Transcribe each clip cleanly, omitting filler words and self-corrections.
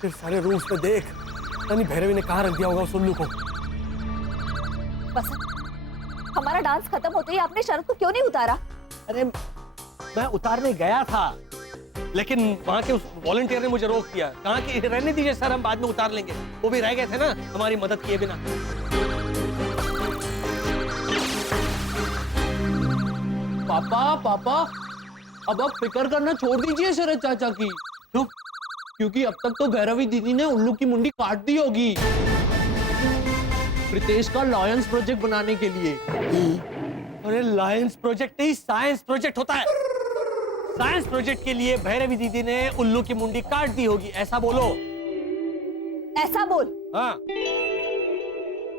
फिर सारे रूम्स में देख, यानी भैरवी ने कहाँ रख दिया होगा उस उल्लू को। बसंत, हमारा डांस खत्म होते ही आपने शरद को क्यों नहीं उतारा? अरे मैं उतारने गया था, लेकिन वहां के उस वॉलंटियर ने मुझे रोक दिया। कहा कि रहने दीजिए सर, हम बाद में उतार लेंगे। वो भी रह गए थे ना हमारी मदद किए बिना। पापा अब आप फिक्र करना छोड़ दीजिए शरद चाचा की। क्यों? क्योंकि अब तक तो भैरवी दीदी ने उल्लू की मुंडी काट दी होगी प्रीतेश का लायंस प्रोजेक्ट बनाने के लिए। अरे लायंस प्रोजेक्ट नहीं, साइंस प्रोजेक्ट होता है। साइंस प्रोजेक्ट के लिए भैरवी दीदी ने उल्लू की मुंडी काट दी होगी, ऐसा बोलो। ऐसा बोल। हाँ।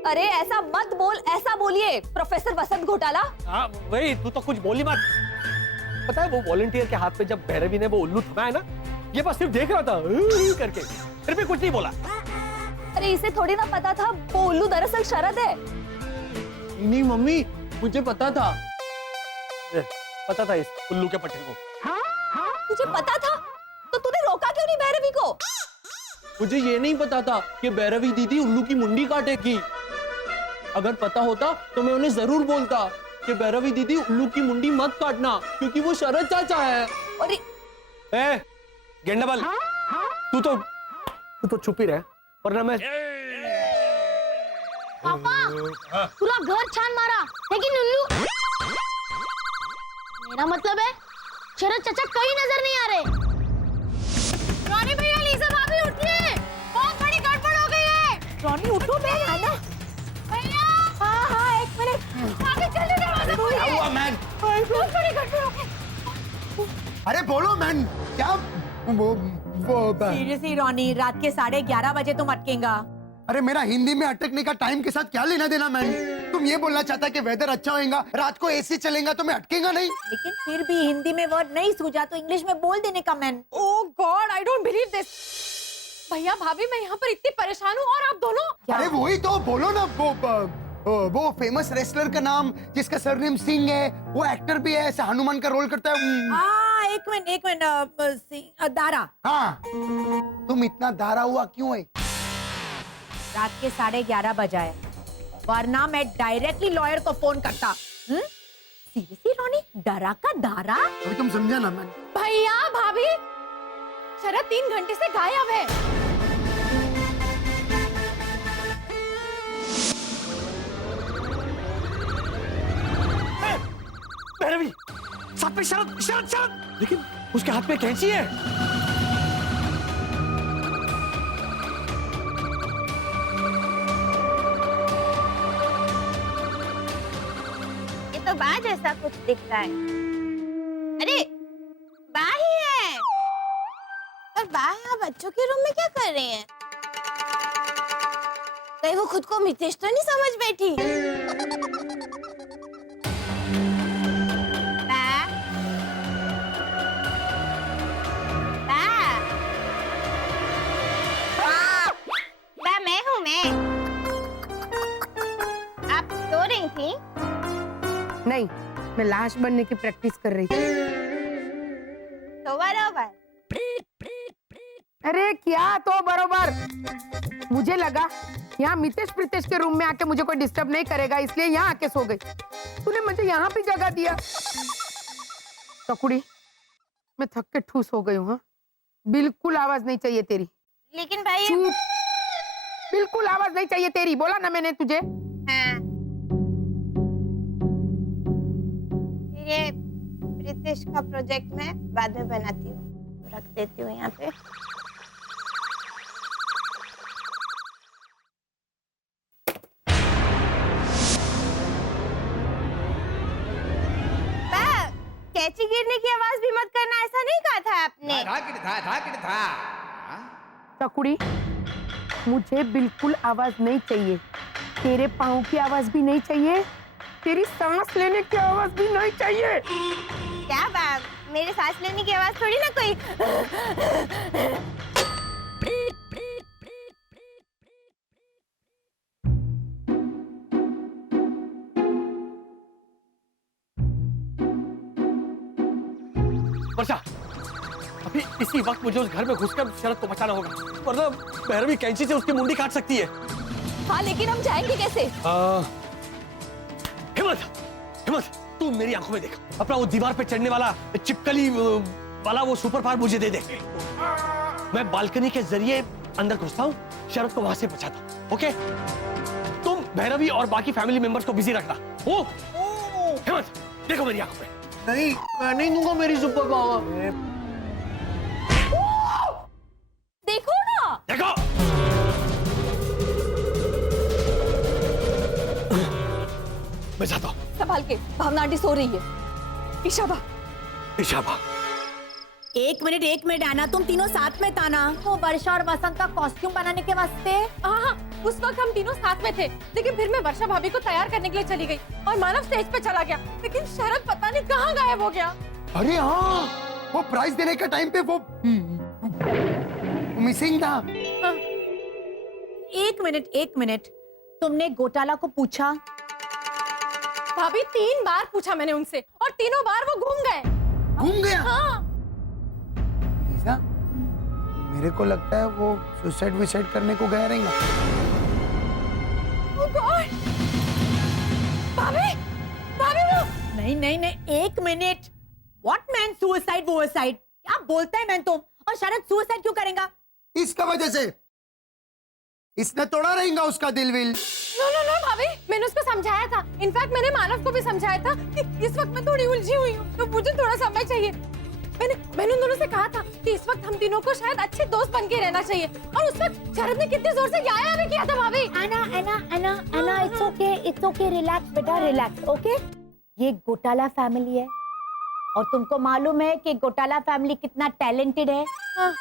अरे ऐसा मत बोल, ऐसा बोलिए प्रोफेसर वसंत घोटाला। हाँ वही, तू तो कुछ बोली मत। पता है वो वॉलंटियर के हाथ पे जब भैरवी ने वो उल्लू थमाया ना, ये बस सिर्फ देख रहा था करके, फिर भी कुछ नहीं बोला। अरे इसे थोड़ी ना पता था वो उल्लू दरअसल शरद है। नहीं मम्मी, मुझे पता था। पता था इस उल्लू के पट्टे को। तुझे पता था तो तूने रोका क्यों नहीं भैरवी को? मुझे ये नहीं पता था कि भैरवी दीदी उल्लू की मुंडी काटेगी। अगर पता होता तो मैं उन्हें जरूर बोलता कि भैरवी दीदी उल्लू की मुंडी मत काटना, क्योंकि वो शरद चाचा है। अरे गेंडाबल, तू तो चुप ही रह, वरना मैं। पापा पूरा घर छान मारा, लेकिन उल्लू, मेरा मतलब है शरद चाचा कहीं नजर नहीं आ रहे। रॉनी भैया, लीजा भाभी उठिए, बहुत बड़ी गड़बड़ हो गई है। रॉनी उठो बे, आना। भैया हाँ एक मिनट। भाभी जल्दी दरवाजा खोलिए। क्या हुआ मैन? बहुत बड़ी गड़बड़ हो गई। अरे बोलो मैन, क्या वो सीरियसली रॉनी, रात के 11:30 बजे तुम अटकेगा? अरे मेरा हिंदी में अटकने का टाइम के साथ क्या लेना देना मैन? तुम ये बोलना चाहता कि वेदर अच्छा होएगा, रात को एसी चलेगा तो मैं अटकेगा नहीं? लेकिन फिर भी हिंदी में वर्ड नहीं सूझा तो इंग्लिश में बोल देने का man. Oh God, I don't believe this. भैया भाभी, मैं यहाँ पर इतनी परेशान हूँ और आप दोनों। अरे वही तो बोलो ना, वो फेमस रेसलर का नाम जिसका सरनेम सिंह है, वो एक्टर भी है, ऐसा हनुमान का रोल करता है। हाँ एक मिनट, दारा। हाँ, तुम इतना दारा हुआ क्यों है? रात के 11:30 बजा है, वरना मैं डायरेक्टली लॉयर को फोन करता। सीरियसली रॉनी, डरा का दारा? अभी तुम समझा ना मैन? भैया भाभी, शरद 3 घंटे से गायब है। भैरवी, साथ में शरद, लेकिन उसके हाथ में कैंची है। ये तो बा जैसा कुछ दिखता है। अरे बा ही है। पर बा यहाँ बच्चों के रूम में क्या कर रही है? कहीं वो खुद को मितेश तो नहीं समझ बैठी? बा, बा मैं हूँ मैं। आप सो रही थी? नहीं, मैं लाश बनने की प्रैक्टिस कर रही थी। तो बराबर। अरे क्या तो बरोबर, मुझे लगा यहाँ मितेश प्रीतेश के रूम में आके मुझे कोई डिस्टर्ब नहीं करेगा, इसलिए यहाँ आके सो गई। तूने मुझे यहाँ भी जगह दिया। टकुड़ी, मैं थक के ठूस हो गई हूँ। हाँ? बिल्कुल आवाज नहीं चाहिए तेरी। लेकिन भाई चुप, बिल्कुल आवाज नहीं चाहिए तेरी, बोला ना मैंने तुझे। हाँ। ये प्रीतेश का प्रोजेक्ट मैं बाद में बनाती हूँ, रख देती हूँ यहाँ पे। कैची गिरने की आवाज भी मत करना, ऐसा नहीं कहा था आपने? टकुड़ी, मुझे बिल्कुल आवाज नहीं चाहिए। तेरे पाँव की आवाज भी नहीं चाहिए, तेरी सांस लेने की आवाज भी नहीं चाहिए। क्या बात, मेरे सांस लेने की आवाज थोड़ी ना कोई। वर्षा, इसी वक्त मुझे उस घर में घुसकर शरद को बचाना होगा, वरना भैरवी कैंची से उसकी मुंडी काट सकती है। हाँ लेकिन हम जाएंगे कैसे? हिम्मत, हिम्मत, तू मेरी आंखों में देख, अपना वो दीवार पे चढ़ने वाला चिपकली वाला वो सुपर पावर मुझे दे दे। मैं बालकनी के जरिए अंदर घुसता हूँ, शरद को वहां से बचाता हूँ। ओके? तुम भैरवी और बाकी फैमिली मेंबर्स को बिजी रखना। ओ हिम्मत, देखो मेरी आंखों में। नहीं, मैं नहीं दूंगा मेरी सुपर पावर। देखो ना। देखो, मैं जाता हूँ। संभाल के, भावना आंटी सो रही है। इशाबा, इशाबा, एक मिनट आना, तुम तीनों साथ में था ना वो वर्षा और वसंत का कॉस्ट्यूम बनाने के वास्ते? हाँ, उस वक्त हम तीनों साथ में थे, लेकिन फिर मैं वर्षा भाभी को तैयार करने के लिए चली गई और मानव स्टेज पे चला गया, लेकिन शरद पता नहीं कहाँ गायब हो गया। अरे हाँ, वो प्राइज देने के टाइम पे वो मिसिंग था। हाँ। एक मिनट, तुमने घोटाला को पूछा? भाभी 3 बार पूछा मैंने उनसे और तीनों बार वो घूम गए। घूम गया? हाँ। लीजा, मेरे को लगता है वो सुसाइड करने को गया रहेगा। Oh God! भाभी, भाभी वो नहीं, एक मिनट। What man suicide? क्या बोलता है मैन तुम? और शरद सुसाइड क्यों करेगा? इसका वजह से इसने तोड़ा रहेगा उसका दिल विल। नो भाभी, मैंने उसको समझाया था। इनफैक्ट मैंने मानव को भी समझाया था कि इस वक्त मैं थोड़ी उलझी हुई हूँ, तो मुझे थोड़ा समय चाहिए। मैंने उन दोनों से कहा था कि इस वक्त हम तीनों को शायद अच्छे दोस्त बन के रहना चाहिए, और उस वक्त शरद ने कितने जोर से याया भी किया था भाभी। एना, इट्स ओके, रिलैक्स बेटा, रिलैक्स, ओके? ये घोटाला फैमिली है और तुमको मालूम है कि घोटाला फैमिली कितना टैलेंटेड है। हाँ।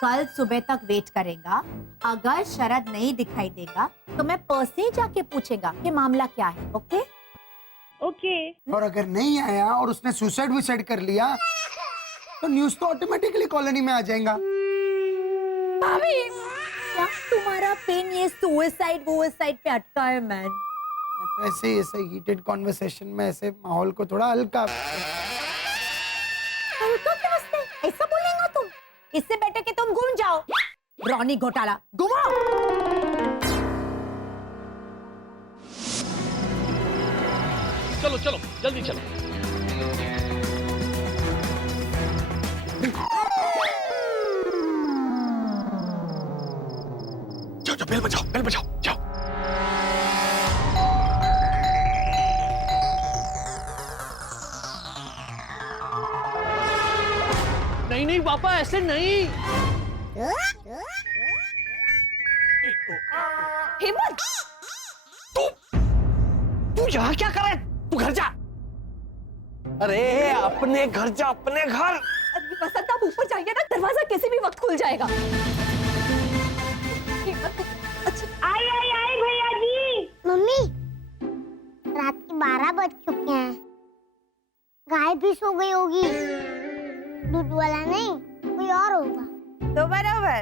कल सुबह तक वेट करेगा, अगर शरद नहीं दिखाई देगा तो मैं पर्सनली जाके पूछेगा कि मामला क्या है। ओके? और अगर नहीं आया और उसने सुसाइड कर लिया तो न्यूज तो ऑटोमेटिकली कॉलोनी में आ जाएगा। भाभी, क्या तुम्हारा पेन ये सुसाइड पे अटका है मैन? तो ऐसे हीटेड कॉन्वर्सेशन में ऐसे माहौल को थोड़ा हल्का ऐसा बोलेगा तुम? इससे बेटर कि तुम घूम जाओ। रॉनी घोटाला, घुमाओ। चलो चलो, जल्दी चलो। जाओ, बेल बजाओ, जाओ। नहीं पापा, ऐसे नहीं। हिम्मत, तू यहाँ क्या कर रहा है? तू घर जा। अरे अपने घर जा, अपने घर। वसंत आप ऊपर जाइए ना, दरवाजा किसी भी वक्त खुल जाएगा। अच्छा, आई भैया जी। मम्मी, रात के 12 बज चुके हैं, गाय भी सो गई होगी। दूध वाला नहीं, कोई और होगा। तो बराबर।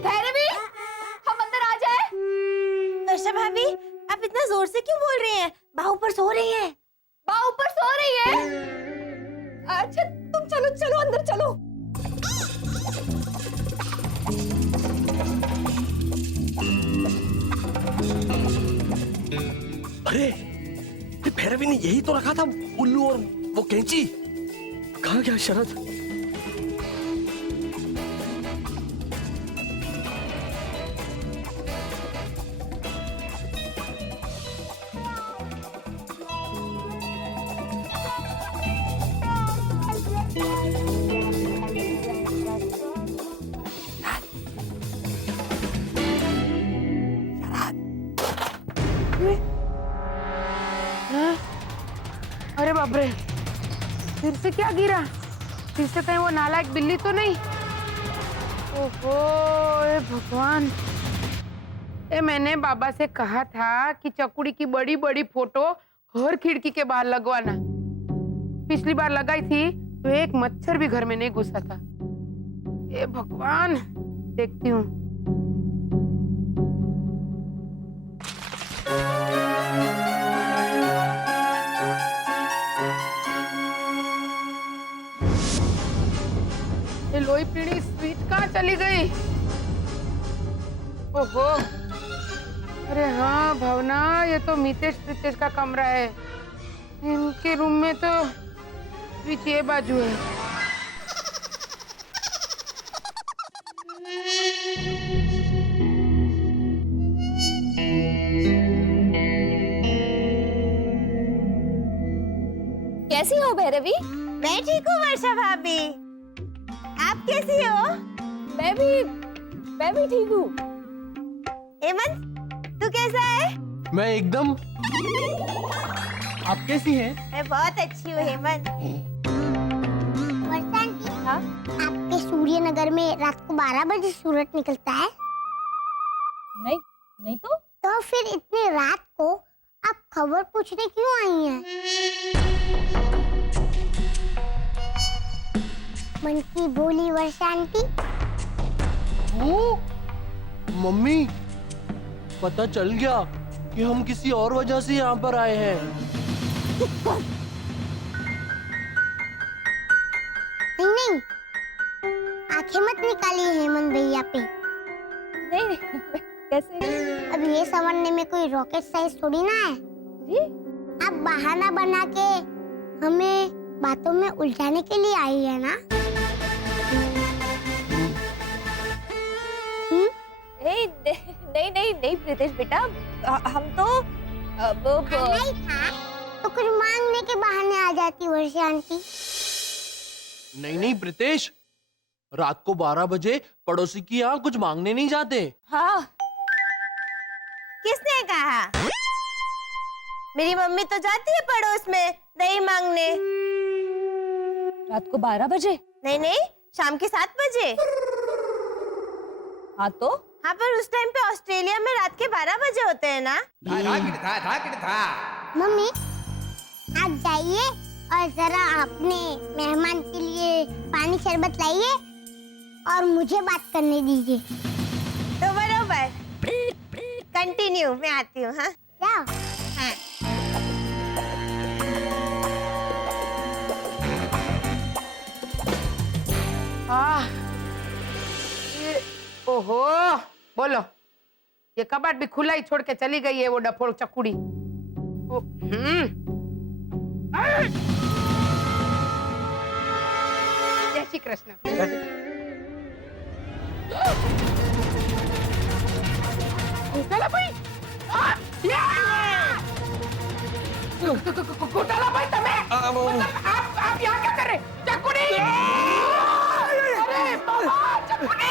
भैरवी, हम अंदर आ जाए। वर्षा भाभी, आप इतना जोर से क्यों बोल रही हैं? बाहु पर सो रही हैं। बा ऊपर सो रही है। अच्छा तुम चलो अंदर चलो। अरे ये भैरवी ने यही तो रखा था, उल्लू और वो कैंची। कहाँ गया शरद? अरे बाप रे, फिर से क्या गिरा? फिर से कहीं वो नालायक बिल्ली तो नहीं? ओहो, ए भगवान। मैंने बाबा से कहा था कि चकुड़ी की बड़ी बड़ी फोटो हर खिड़की के बाहर लगवाना। पिछली बार लगाई थी तो एक मच्छर भी घर में नहीं घुसा था। ए भगवान, देखती हूँ। ये लोई पीढ़ी स्वीट कहाँ चली गई? ओहो, अरे हाँ भावना, ये तो मितेश प्रीतेश का कमरा है। इनके रूम में तो स्विच ये बाजू है। कैसी हो भैरवी? मैं ठीक हूँ वर्षा भाभी, आप कैसी हो? मैं भी ठीक हूँ। हेमंत, तू कैसा है? मैं एकदम। आप कैसी हैं? मैं बहुत अच्छी हूँ हेमंत। वर्षा आंटी, आपके सूर्यनगर में रात को 12 बजे सूरज निकलता है? नहीं तो फिर इतनी रात को आप खबर पूछने क्यों आई हैं? मन की भोली वर्षा आंटी। ओ, मम्मी, पता चल गया कि हम किसी और वजह से यहाँ पर आए हैं। नहीं, आंखें मत निकालिए हेमंत भैया पे। नहीं कैसे? अब ये समझने में कोई रॉकेट साइंस थोड़ी ना है जी? आप बहाना बना के हमें बातों में उलझाने के लिए आई है ना? नहीं प्रीतेश बेटा, हम तो नहीं था तो कुछ मांगने के बहाने आ जाती वर्षा आंटी। नहीं प्रीतेश, रात को 12 बजे पड़ोसी की यहाँ कुछ मांगने नहीं जाते। हाँ, किसने कहा? मेरी मम्मी तो जाती है पड़ोस में दही मांगने। रात को 12 बजे? नहीं, शाम के 7 बजे। हाँ तो? हाँ, पर उस टाइम पे ऑस्ट्रेलिया में रात के 12 बजे होते हैं ना? मम्मी, आप जाइए और जरा अपने मेहमान के लिए पानी शरबत लाइए और मुझे बात करने दीजिए। तो बरोबर, कंटिन्यू, मैं आती हूँ। हाँ, जाओ। हाँ। ओहो, बोलो, ये कबाट भी खुला ही छोड़ के चली गई है वो डफोड़ चकुड़ी। जय श्री कृष्ण। घोटाला भाई, घोटाला भाई, आप यहाँ क्या कर रहे? चकुड़ी! अरे बाबा, चकुड़ी!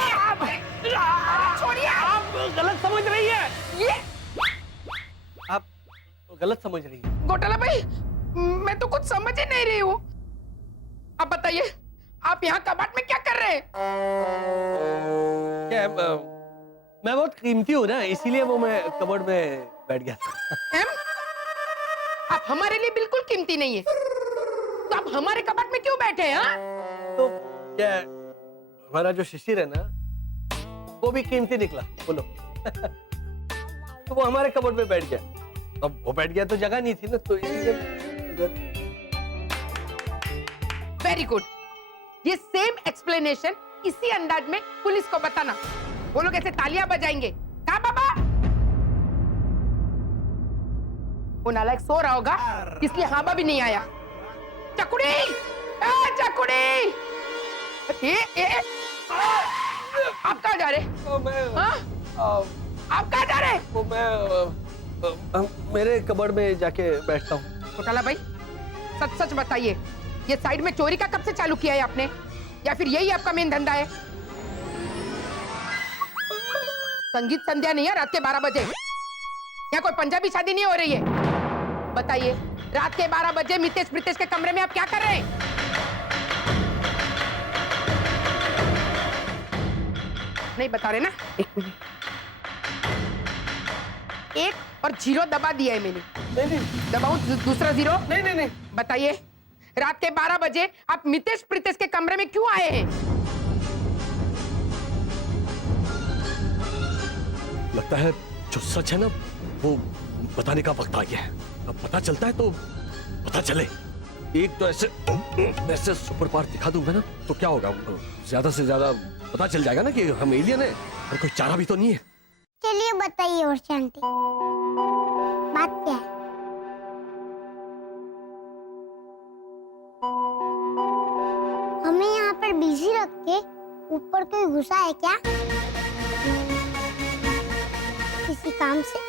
छोड़िए! आप गलत समझ रही है। ये आप गलत समझ रही है। घोटाला भाई, मैं तो कुछ समझ ही नहीं रही हूँ। आप बताइए, आप यहाँ कबाट में क्या कर रहे हैं? क्या मैं बहुत कीमती हूँ ना, इसीलिए वो मैं कबर्ड में बैठ गया था। आप हमारे लिए बिल्कुल कीमती नहीं है, तो आप हमारे कबाट में क्यों बैठे हैं? हाँ? तो क्या हमारा जो शिशिर है ना, वो भी कीमती निकला, बोलो। तो वो हमारे कबर्ड में बैठ गया। अब वो बैठ गया तो जगह नहीं थी ना, तो इसीलिए। वेरी गुड, ये सेम एक्सप्लेनेशन इसी अंदाज में पुलिस को बताना। वो लोग ऐसे तालियां बजाएंगे। कहाँ बाबा? वो नालायक सो रहा होगा, इसलिए हाबा भी नहीं आया। चकुड़ी, चकुड़ी! आप कहाँ जा रहे? आप कहाँ जा रहे? वो मैं मेरे कबर्ड में जाके बैठता हूँ। घोटाला भाई, सच सच बताइए, ये साइड में चोरी का कब से चालू किया है आपने, या फिर यही आपका मेन धंधा है? संगीत संध्या नहीं है रात के 12 बजे। यहाँ कोई पंजाबी शादी नहीं हो रही है। बताइए, रात के 12 बजे मितेश प्रीतेश के कमरे में आप क्या कर रहे हैं? नहीं बता रहे ना? एक मिनट, 1 और 0 दबा दिया है मैंने। नहीं, दबाऊं दूसरा 0? नहीं। बताइए, रात के 12 बजे आप मितेश प्रीतेश के कमरे में क्यों आए हैं? लगता है जो सच है ना, वो बताने का वक्त आ गया है। अब पता चलता है तो पता चले। एक तो ऐसे ऐसे सुपर पावर दिखा दूंगा ना तो क्या होगा, ज्यादा से ज्यादा पता चल जाएगा ना कि हम एलियन है, और कोई चारा भी तो नहीं है। चलिए बताइए वर्षा आंटी, बात क्या है? हमें यहाँ पर बिजी रख के ऊपर कोई घुसा है क्या किसी काम से?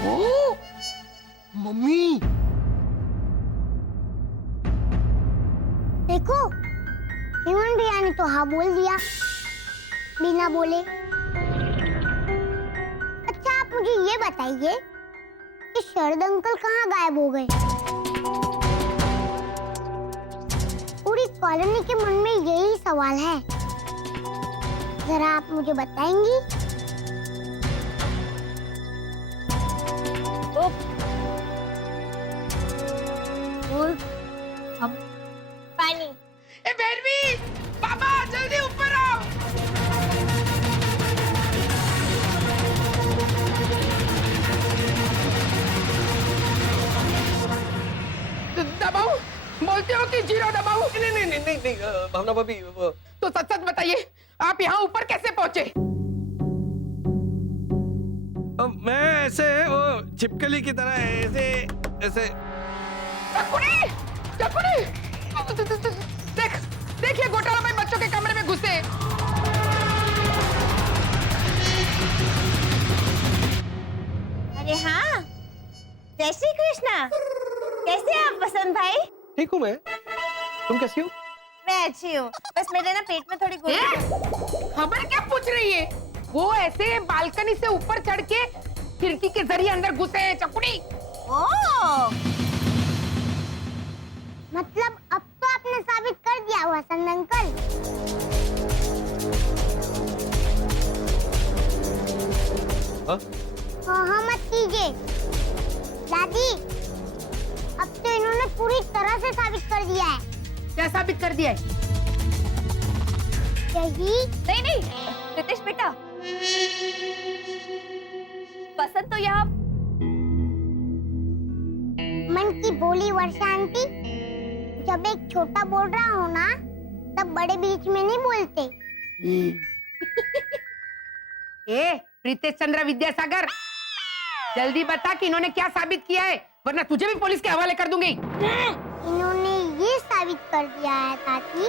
ओ, मम्मी देखो, हेमंत भैया ने तो हाँ बोल दिया बिना बोले। अच्छा आप मुझे ये बताइए कि शरद अंकल कहाँ गायब हो गए? पूरी कॉलोनी के मन में यही सवाल है, जरा आप मुझे बताएंगी? हम पानी। ए भैरवी, बाबा जल्दी ऊपर आओ। दबाओ, बोलते हो कि जीरो दबाओ? नहीं भावना भाभी, तो सच सच बताइए, आप यहाँ ऊपर कैसे पहुँचे? मैं ऐसे वो छिपकली की तरह ऐसे ऐसे। चकुनी, चकुनी, देख, देखिए घोटाला भाई बच्चों के कमरे में घुसे। अरे हाँ, जय श्री कृष्णा। कैसे हैं आप वसंत भाई? ठीक हूँ मैं, तुम कैसी हो? मैं अच्छी हूँ, बस मेरे ना पेट में थोड़ी गोली। खबर क्या पूछ रही है? वो ऐसे बालकनी से ऊपर चढ़ के खिड़की के जरिए अंदर घुसे हैं चकुनी। ओह, मतलब अब तो आपने साबित कर दिया वसंत अंकल। हाँ मत कीजिए दादी, अब तो इन्होंने पूरी तरह से साबित कर दिया है। क्या साबित कर दिया है? यही नहीं, रितेश बेटा, वसंत तो यहाँ मन की बोली वर्षा आंटी, जब एक छोटा बोल रहा हो ना तब बड़े बीच में नहीं बोलते। ए प्रीतेश चंद्र विद्यासागर, जल्दी बता कि इन्होंने क्या साबित किया है, वरना तुझे भी पुलिस के हवाले कर दूंगी। इन्होंने ये साबित कर दिया है ताकि,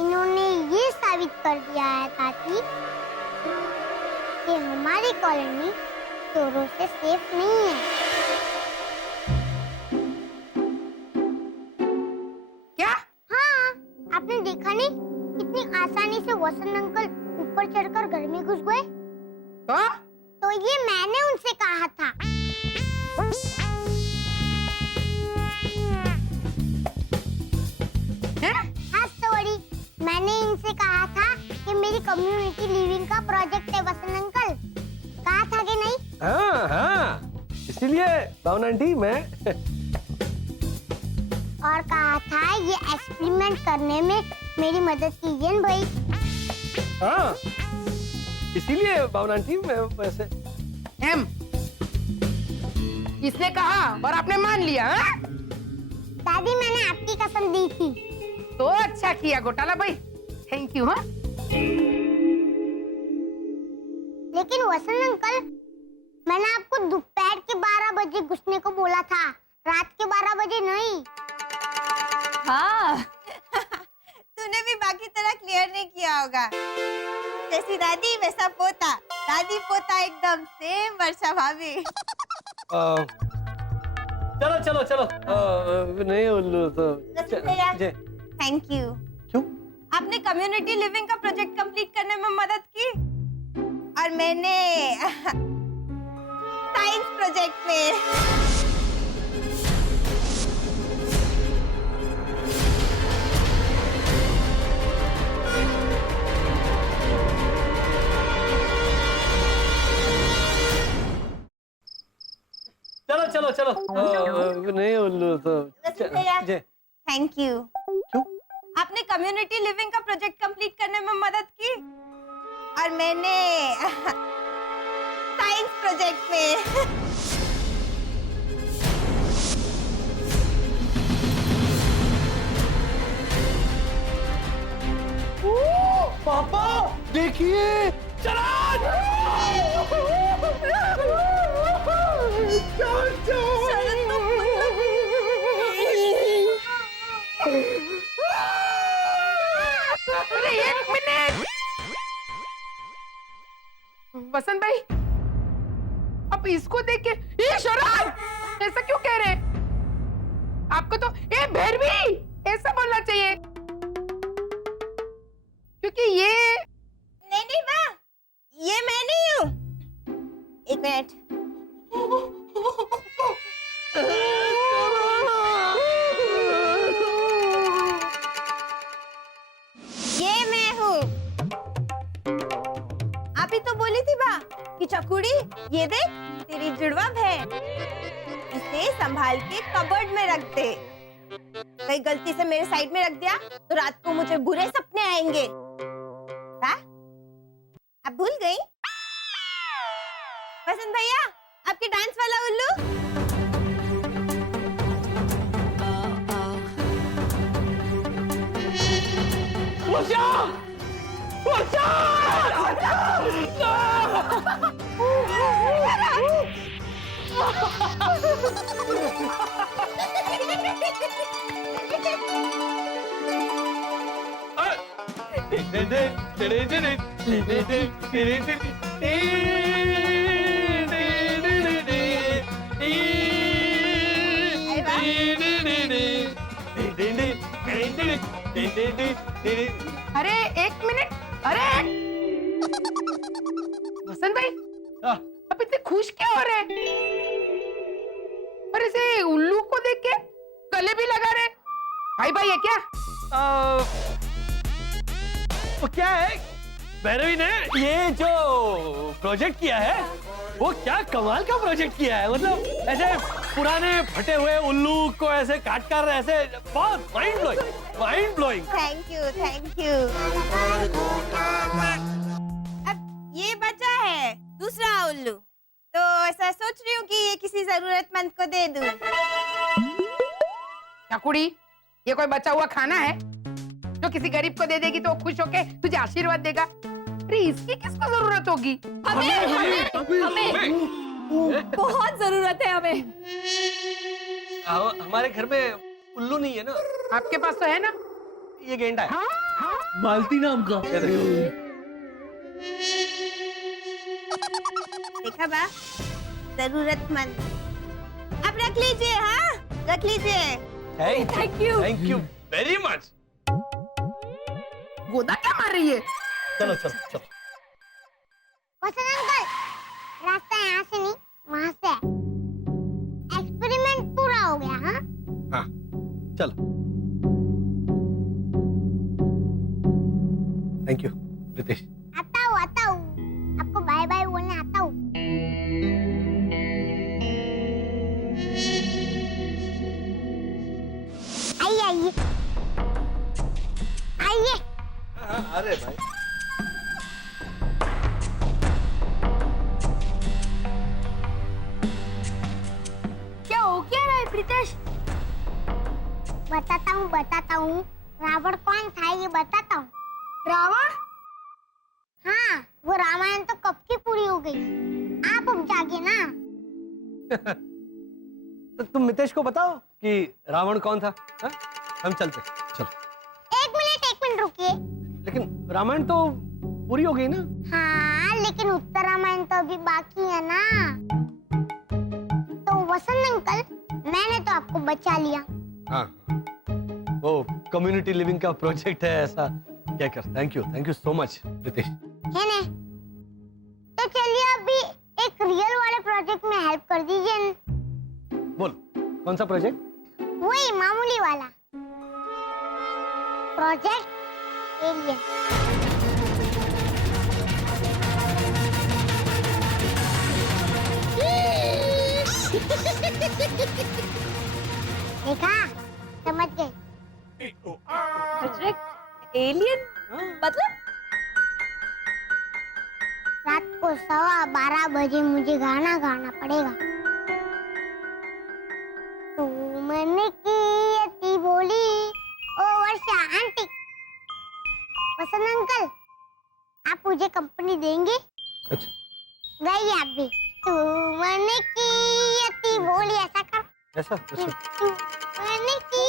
इन्होंने ये साबित कर दिया है ताकि कि हमारी कॉलोनी चोरों से सेफ नहीं है। क्या? हाँ, आपने देखा नहीं कितनी आसानी से वसंत अंकल ऊपर चढ़कर घर में घुस गए? तो ये मैंने उनसे कहा था। हाँ सॉरी, मैंने इनसे कहा था कि मेरी कम्युनिटी लिविंग का प्रोजेक्ट है वसंत अंकल, कहा था कि नहीं? हाँ, इसीलिए भावना आंटी मैं और कहा था ये एक्सपेरिमेंट करने में मेरी मदद कीजिए न भाई। हाँ, इसीलिए भावना आंटी मैं वैसे। एम, इसने कहा और आपने मान लिया? हाँ? दादी मैंने आपकी कसम दी थी। तो अच्छा किया घोटाला भाई, थैंक यू। हाँ, लेकिन वसंत अंकल, मैंने आपको दोपहर के 12 बजे घुसने को बोला था, रात के 12 बजे नहीं। हाँ तूने भी बाकी तरह क्लियर नहीं किया होगा। जैसी दादी वैसा पोता, दादी पोता एकदम सेम वर्षा भाभी। चलो नहीं उल्लू तो थैंक यू। क्यों? आपने कम्युनिटी लिविंग का प्रोजेक्ट कंप्लीट करने में मदद की और मैंने साइंस प्रोजेक्ट में। चलो नहीं उल्लू तो थैंक यू। क्यों? आपने कम्युनिटी लिविंग का प्रोजेक्ट कंप्लीट करने में मदद की और मैंने साइंस प्रोजेक्ट में। पापा देखिए अरे एक मिनट वसंत भाई, अब इसको देख के ये शराब ऐसा क्यों कह रहे? आपको तो ए भैरवी ऐसा बोलना चाहिए, क्योंकि ये नहीं माँ, ये मैं नहीं हूँ। एक मिनट। ये मैं हूँ। आप ही तो बोली थी बा कि चकुड़ी ये देख तेरी जुड़वा बहन, इसे संभाल के कबर्ड में रख दे। कहीं गलती से मेरे साइड में रख दिया तो रात को मुझे बुरे सपने आएंगे। हाँ? आप भूल गई? वसंत भैया, आपके डांस वाला उल्लू। अरे एक मिनट, अरे वसंत भाई अब इतने खुश क्या हो रहे? और इसे उल्लू को देख के गले भी लगा रहे। भाई भाई है क्या? तो क्या है भैरवी ने ये जो प्रोजेक्ट किया है वो क्या कमाल का प्रोजेक्ट किया है। मतलब ऐसे पुराने फटे हुए उल्लू को ऐसे काट कर ऐसे बहुत mind blowing. Thank you, thank you. अब ये बचा है दूसरा उल्लू, तो ऐसा सोच रही हूँ कि ये किसी जरूरतमंद को दे दूँ। चकुड़ी, ये कोई बचा हुआ खाना है जो किसी गरीब को दे देगी तो वो खुश होके तुझे आशीर्वाद देगा? अरे इसकी किसको जरूरत होगी? हमें बहुत जरूरत है हमें। हमारे घर में उल्लू नहीं है ना। आपके पास तो है ना? ये गेंडा है। मालती नाम का। देखा बा, जरूरतमंद। अब रख लीजिए। हाँ, रख लीजिए। Thank you very much. गोदा क्या मार रही है? चलो। वसंत अंकल, रास्ता यहाँ से नहीं, वहाँ से है। एक्सपेरिमेंट पूरा हो गया। हाँ हाँ चलो। Thank you Pritesh. आता हूँ आपको बाय बाय बोलने आता हूँ। आइए अरे भाई क्या हो क्या रहा है प्रीतेश? बताता हूँ। रावण कौन था ये बताता हूँ। रावण? हाँ, वो रामायण तो कब की पूरी हो गई। आप अब जागे ना। तो तुम मितेश को बताओ कि रावण कौन था। हा? हम चलते चलो। एक मिनट रुकिए। लेकिन रामायण तो पूरी हो गई ना। हाँ, लेकिन उत्तर रामायण तो अभी बाकी है ना। तो वसंत अंकल, मैंने तो आपको बचा लिया। हाँ वो कम्युनिटी लिविंग का प्रोजेक्ट है ऐसा क्या कर। Thank you so much Pritesh. है ना? तो चलिए अभी एक रियल वाले प्रोजेक्ट में हेल्प कर दीजिए। बोलो कौन सा प्रोजेक्ट? वही मामूली वाला प्रोजेक्ट एलियन। देखा, समझ गए। एलियन मतलब? रात को 12:15 बजे मुझे गाना गाना पड़ेगा। तू मन की अति बोली ओ वर्षा आंटी। वसंत अंकल, आप मुझे कंपनी देंगे? अच्छा, गाइए आप भी। तू मन की अति बोली, ऐसा कर। ऐसा तू मन की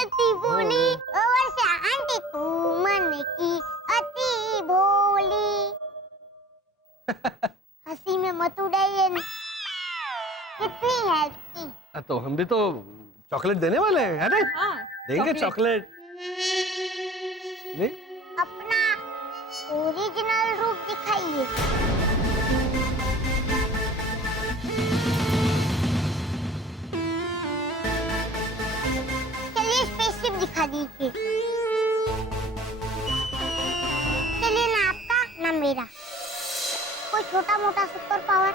अति बोली ओ वर्षा आंटी, तू मन की अति भोली। हंसी में मत उड़ाइए, कितनी है इसकी? तो हम भी तो चॉकलेट देने वाले हैं, है ना? हाँ, देंगे चॉकलेट। नहीं? अपना ओरिजिनल रूप दिखाइए। चलिए स्पेसशिप दिखा दीजिए। चलिए ना आपका ना मेरा, कोई छोटा मोटा सुपर पावर।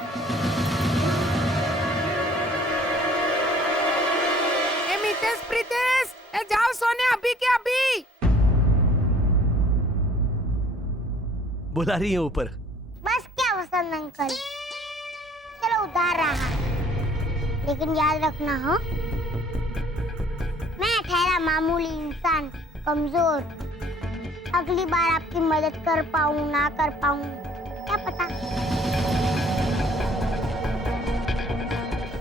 ए मितेश प्रीतेश, ए जाओ सोने अभी के अभी। बुला रही है ऊपर। बस क्या वसंत अंकल, चलो उधार रहा, लेकिन याद रखना हो, मैं ठहरा मामूली इंसान, कमजोर। अगली बार आपकी मदद कर पाऊं ना कर पाऊं, क्या पता।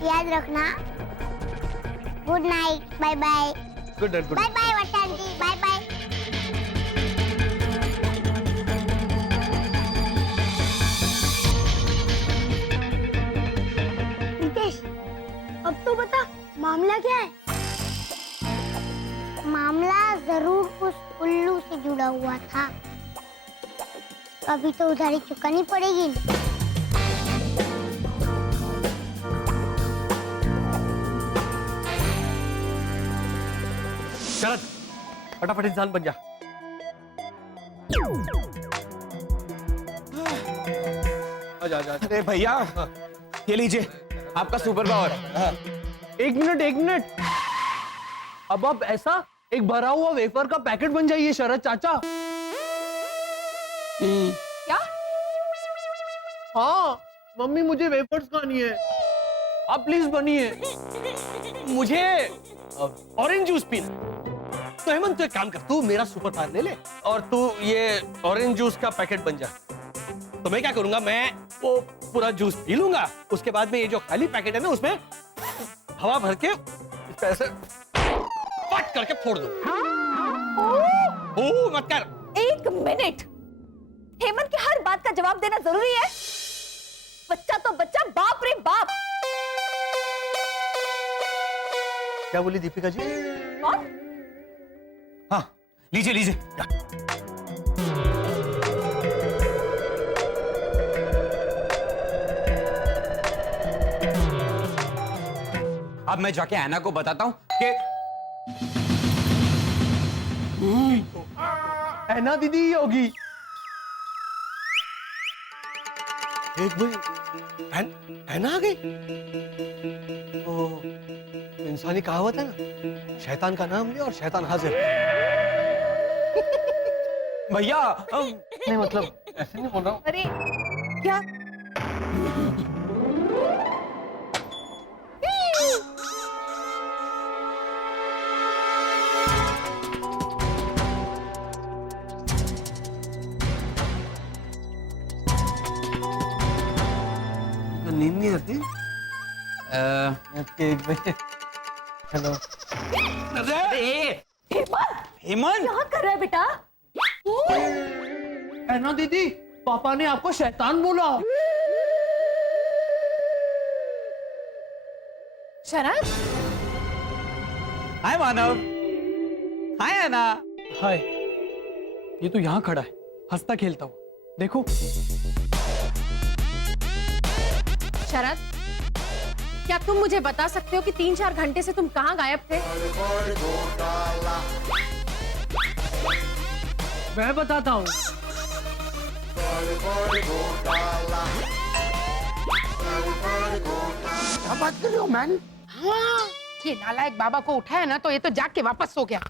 याद रखना। Good night, bye bye. Good night, good bye bye Vasant ji, bye bye. Nitesh, अब तो बता मामला क्या है? मामला जरूर उस उल्लू से जुड़ा हुआ था। अभी तो उधारी चुकानी पड़ेगी। शरद, फटाफट इंसान बन जा। आजा, आजा, आजा। अरे भैया, ये लीजिए आपका सुपर पावर। एक मिनट, अब आप ऐसा एक भरा हुआ वेफर का पैकेट बन जाइए शरद चाचा। क्या? हाँ, मम्मी मुझे वेफर्स खानी है, आप प्लीज बनिए। मुझे ऑरेंज जूस पीना। तो हेमंत, तू एक काम कर, तू मेरा सुपर पावर ले ले और तू ये ऑरेंज जूस का पैकेट बन जा। तो मैं क्या करूंगा, मैं वो पूरा जूस पी लूंगा, उसके बाद में ये जो खाली पैकेट है ना, उसमें हवा भर के इस पे ऐसे फट करके फोड़ दूंगा। ओ मत कर। एक मिनट, हेमंत की हर बात का जवाब देना जरूरी है? बच्चा तो बच्चा, बाप रे बाप। क्या बोली दीपिका जी? कौन? हाँ, लीजिए। अब मैं जाके ऐना को बताता हूँ कि ऐना दीदी ही होगी। एक मिनट, ऐना आ गई? ओ, इंसानी कहावत है ना, शैतान का नाम ले और शैतान हाजिर। भैया, नहीं मतलब ऐसे नहीं बोल रहा हूँ। अरे क्या? नींद नहीं आती? हेलो। हेमंत, क्या कर रहा है बेटा? ऐना दीदी, पापा ने आपको शैतान बोला। शरद, हाय मानव। हाय ऐना। हाय, ये तो यहाँ खड़ा है हंसता खेलता हुआ, देखो। शरद, क्या तुम मुझे बता सकते हो कि 3-4 घंटे से तुम कहाँ गायब थे? मैं बताता हूँ। क्या बात कर रहे हो मैन? हाँ, ये नालायक बाबा को उठाया ना तो ये तो जाग के वापस सो गया।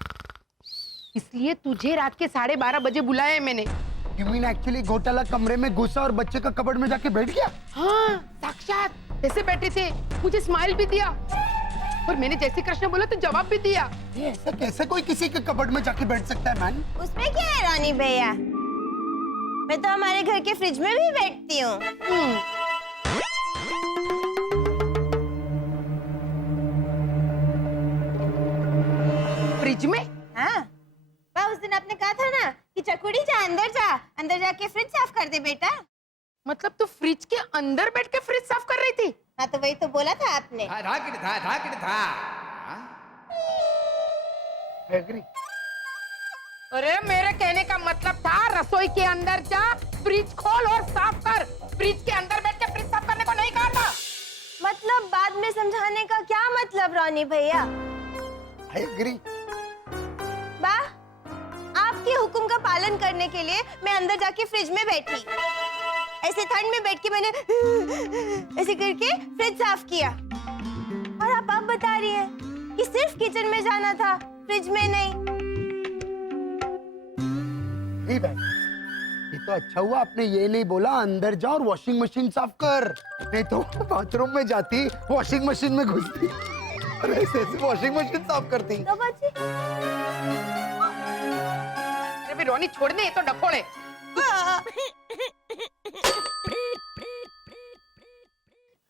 इसलिए तुझे रात के 12:30 बजे बुलाया है मैंने यू मीन एक्चुअली घोटाला कमरे में घुसा और बच्चे का कबर्ड में जाके बैठ गया? हाँ साक्षात ऐसे बैठे थे, मुझे स्माइल भी दिया और मैंने जैसे कृष्ण बोला तो जवाब भी दिया। ये ऐसा कैसे कोई किसी के कबर्ड में जाके बैठ सकता है मैन? उसमें क्या है रानी भैया, मैं तो हमारे घर के फ्रिज में भी बैठती हूँ। फ्रिज में? हाँ, उस दिन आपने कहा था ना कि चकुड़ी जा, अंदर जाके फ्रिज साफ कर दे बेटा। मतलब तू फ्रिज के अंदर बैठ के फ्रिज साफ कर रही थी? हाँ तो वही तो बोला था आपने। एग्री। अरे मेरे कहने का मतलब था रसोई के अंदर जा, फ्रिज खोल और साफ कर। फ्रिज के अंदर बैठ के फ्रिज साफ करने को नहीं कहा था। मतलब बाद में समझाने का क्या मतलब रानी भैया? I agree. बा, आपके हुक्म का पालन करने के लिए मैं अंदर जाके फ्रिज में बैठी। ऐसे ठंड में बैठ के मैंने ऐसे करके फ्रिज साफ किया। और आप बता रही हैं कि सिर्फ किचन में जाना था, फ्रिज में नहीं। ठीक है, ये तो अच्छा हुआ आपने ये नहीं बोला अंदर जा और वॉशिंग मशीन साफ कर, नहीं तो बाथरूम में जाती, वॉशिंग मशीन में घुसती और ऐसे ऐसे वॉशिंग मशीन साफ करती। तो बच्ची अरे रोनी छोड़ दे, ये तो डफोड़े।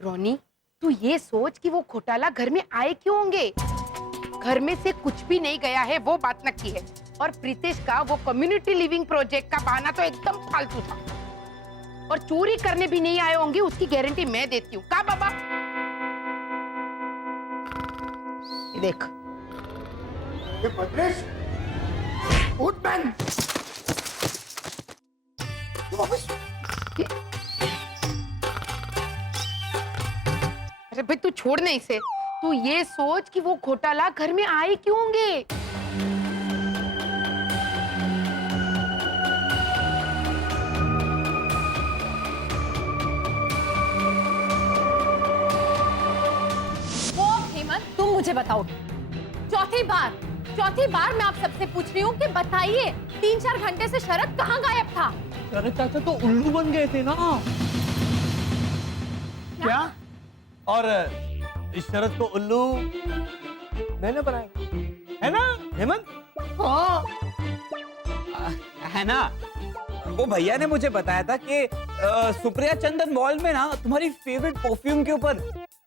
रोनी तू ये सोच कि वो घोटाला घर में आए क्यों होंगे। घर में से कुछ भी नहीं गया है, वो बात नक्की है। और प्रीतेश का वो कम्युनिटी लिविंग प्रोजेक्ट का बहाना तो एकदम फालतू था। और चोरी करने भी नहीं आए होंगे, उसकी गारंटी मैं देती हूँ। का बाबा ये देख, ये भद्रेश, उठ मैन, वापस। अरे भाई तू छोड़ नहीं इसे। तू ये सोच कि वो घोटाला घर में आए क्यों होंगे। वो हेमंत, तुम मुझे बताओगे। चौथी बार मैं आप सबसे पूछ रही हूँ कि बताइए 3-4 घंटे से शरद कहाँ गायब था? अरे चाचा तो उल्लू बन गए थे ना। क्या? और इस शरद को उल्लू मैंने बनाया, है ना हेमंत? हाँ, है ना। वो भैया ने मुझे बताया था कि सुप्रिया चंदन मॉल में ना तुम्हारी फेवरेट परफ्यूम के ऊपर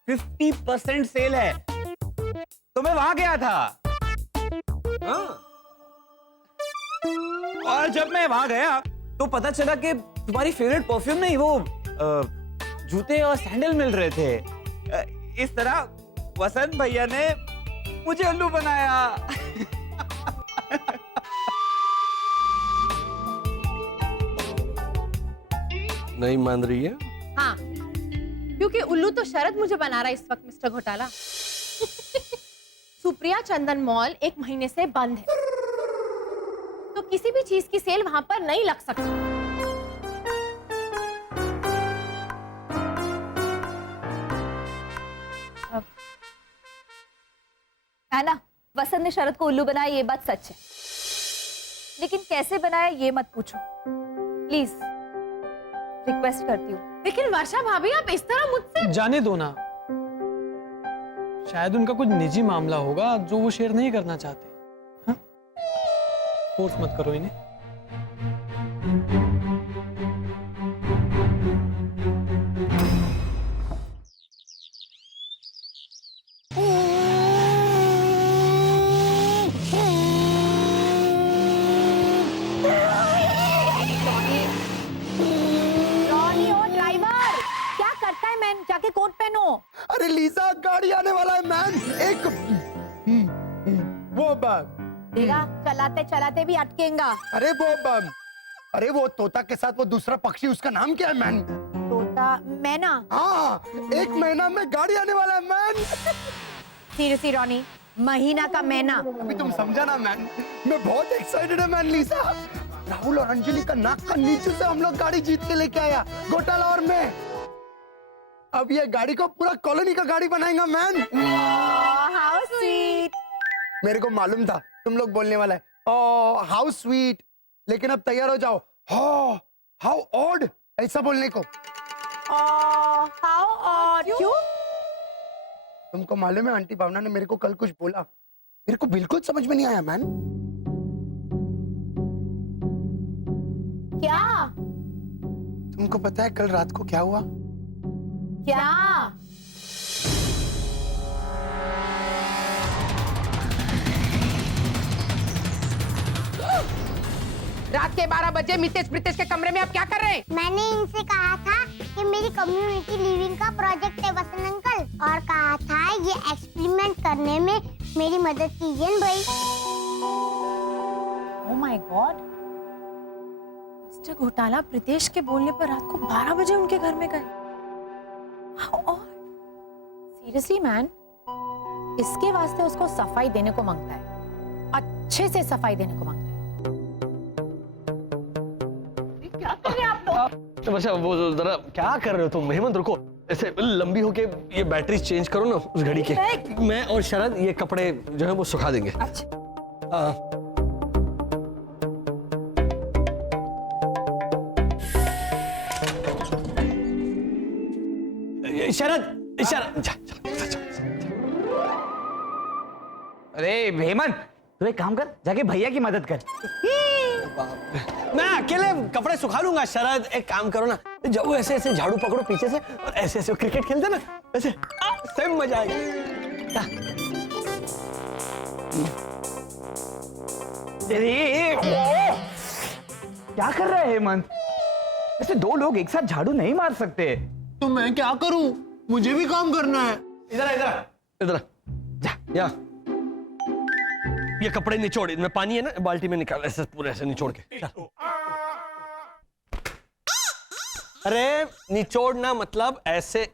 50% सेल है, तो मैं वहां गया था। हाँ। और जब मैं वहां गया तो पता चला कि तुम्हारी फेवरेट परफ्यूम नहीं, वो जूते और सैंडल मिल रहे थे। इस तरह वसंत भैया ने मुझे उल्लू बनाया। नहीं मान रही है? हाँ, क्योंकि उल्लू तो शरद मुझे बना रहा है इस वक्त मिस्टर घोटाला। सुप्रिया चंदन मॉल 1 महीने से बंद है, तो किसी भी चीज की सेल वहां पर नहीं लग सकती। है ना, वसंत ने शरद को उल्लू बनाया, ये बात सच है। लेकिन कैसे बनाया ये मत पूछो प्लीज, रिक्वेस्ट करती हूँ। लेकिन वर्षा भाभी, आप इस तरह मुझसे। जाने दो ना, शायद उनका कुछ निजी मामला होगा जो वो शेयर नहीं करना चाहते। हाँ? फोर्स मत करो इन्हें। जाके कोट पहनो। अरे लीजा, गाड़ी आने वाला है मैन। एक वो बम देखा, चलाते चलाते भी अटकेगा। अरे वो बम, अरे वो तोता के साथ वो दूसरा पक्षी, उसका नाम क्या है मैन? तोता, मैना। हाँ, 1 महीना में गाड़ी आने वाला है मैन। सीरियसली रॉनी, महीना का मैना। अभी तुम समझा ना मैन, मैं बहुत एक्साइटेड है मैन। लीजा, राहुल और अंजलि का नाक का नीचे से हम लोग गाड़ी जीत के लेके आया, घोटाला और मैं। अब ये गाड़ी को पूरा कॉलोनी का गाड़ी बनाएगा मैन। How sweet. मेरे को मालूम था तुम लोग बोलने वाला है, ओह हाउ स्वीट। लेकिन अब तैयार हो जाओ, हाउ ऑड ऐसा बोलने को। हाउ ऑड क्यों? तुमको मालूम है आंटी भावना ने मेरे को कल कुछ बोला, मेरे को बिल्कुल समझ में नहीं आया मैन। क्या? तुमको पता है कल रात को क्या हुआ? क्या? रात के 12 बजे मितेश प्रीतेश के कमरे में आप क्या कर रहे हैं? मैंने इनसे कहा था कि मेरी कम्युनिटी लिविंग का प्रोजेक्ट है वसंत अंकल, और कहा था ये एक्सपेरिमेंट करने में मेरी मदद कीजिए न भाई। ओह माय गॉड, मिस्टर घोटाला प्रीतेश के बोलने पर रात को 12 बजे उनके घर में गए। सीरियसली मैन, इसके वास्ते उसको सफाई देने को मांगता है, अच्छे से सफाई देने को मांगता है। क्या कर रहे हैं आप लोग? तो बस वो जरा क्या कर रहे हो तुम? हेमंत रुको, ऐसे लंबी होके ये बैटरी चेंज करो ना उस घड़ी के। मैं और शरद ये कपड़े जो है वो सुखा देंगे। अच्छा। शरद शरद जा, जा, जा, जा। अरे हेमंत, तू एक काम कर, जाके भैया की मदद कर। मैं अकेले कपड़े सुखा लूंगा। शरद एक काम करो ना, जब वो ऐसे ऐसे झाड़ू पकड़ो पीछे से और ऐसे ऐसे क्रिकेट खेलते ना, ऐसे सेम मजा आएगा। क्या कर रहा है हेमंत? ऐसे दो लोग एक साथ झाड़ू नहीं मार सकते। तो मैं क्या करूं? मुझे भी काम करना है। इधर इधर इधर जा, या ये कपड़े निचोड़, इनमें पानी है ना, बाल्टी में निकाल, ऐसे पूरे ऐसे निचोड़ के। अरे निचोड़ना मतलब ऐसे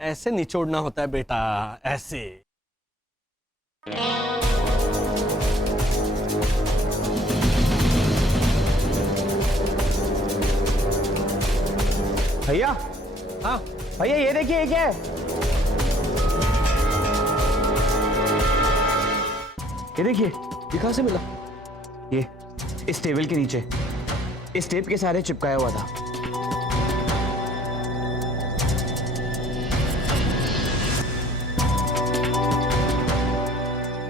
ऐसे निचोड़ना होता है बेटा, ऐसे। भैया, हाँ भैया ये देखिए, ये क्या है? ये देखिए, ये कहां से मिला? ये इस टेबल के नीचे इस टेप के सहारे चिपकाया हुआ था।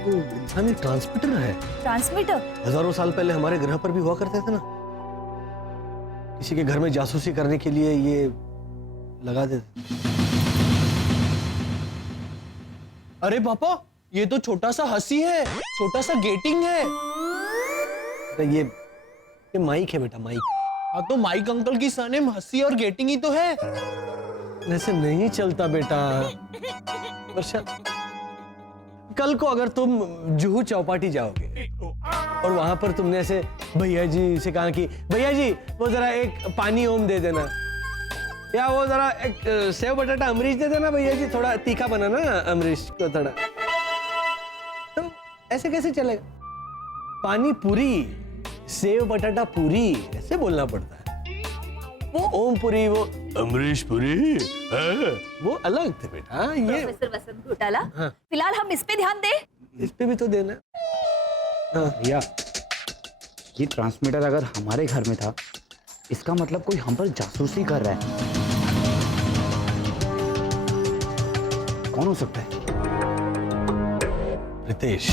इंसानी ट्रांसमीटर है। ट्रांसमीटर? हजारों साल पहले हमारे ग्रह पर भी हुआ करते थे ना, किसी के घर में जासूसी करने के लिए ये लगा देते। अरे पापा, ये तो छोटा सा हंसी है, छोटा सा गेटिंग है। अरे ये माइक है बेटा, माइक। हाँ तो माइक अंकल की सरनेम हंसी और गेटिंग ही तो है। ऐसे नहीं चलता बेटा। वर्षा, कल को अगर तुम जुहू चौपाटी जाओगे और वहां पर तुमने ऐसे भैया जी से कहा कि भैया जी वो जरा एक पानी ओम दे देना, या वो जरा एक सेव बटाटा अमरीश दे देना भैया जी, थोड़ा तीखा बनाना अमरीश को थोड़ा, तो ऐसे कैसे चलेगा? पानी पूरी, सेव बटाटा पूरी, ऐसे बोलना पड़ता है। वो ओम पुरी, वो अमरीश पुरी, वो अलग थे बेटा। ये प्रोफेसर वसंत घोटाला, हाँ। फिलहाल हम इस पे ध्यान दें। इस पे भी तो देना। हाँ। भैया, ये ट्रांसमीटर अगर हमारे घर में था, इसका मतलब कोई हम पर जासूसी कर रहा है। कौन हो सकता है? रितेश।